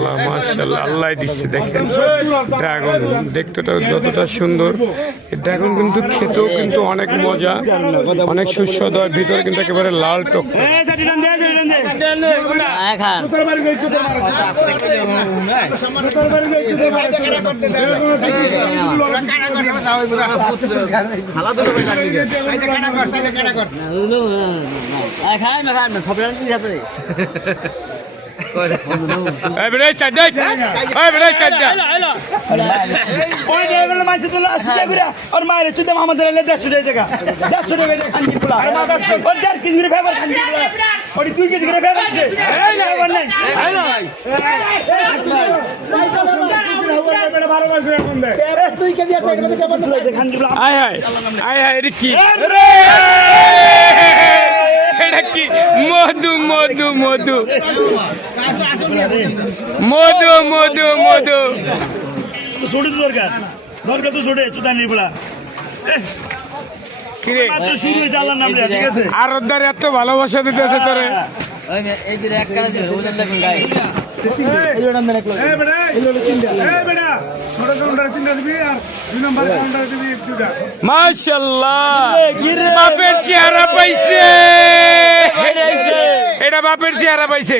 মাশাআল্লাহ মাশাআল্লাহ আল্লাহ দিচ্ছে দেখেন ড্রাগন দেখতে যতটা সুন্দর এই ড্রাগন কিন্তু খেতেও কিন্তু অনেক মজা অনেক সুস্বাদু হয় ভিতরে কিন্তু একেবারে লাল টক और मारे चुदम हमदर ले 150 টাকা 150 টাকা খানকি পোলা और 1.5 কেজি করে ফেভার খানকি পোলা और 2 কেজি করে ফেভার দে এই না ফেভার নাই এই না বেটা 12 মাস এখন দে 2 কেজি আছে এর মধ্যে ফেভার দে খানকি পোলা আয় হায় এটা কি এটা কি মধু মধু মধু মধু মধু মধু ছোট দরকার দরকার তো ছোটে চুদানি পোলা কিরে মাত্র শুরু হইছে আল্লাহর নাম নিয়ে ঠিক আছে আর ওদের এত ভালোবাসা দিতেছে তোরে ওই এই দিন এক কাজ আছে ওদের লাগন গায় এই ওটা মেরে লাগলো এই বেটা এই হলো তিনটা এই বেটা ছোট কাউন্টার তিনটা দিবি আর 2 নাম্বার কাউন্টার দিবি দুটা মাশাআল্লাহ বাপের চেহারা পাইছে এটা বাপের চেহারা পাইছে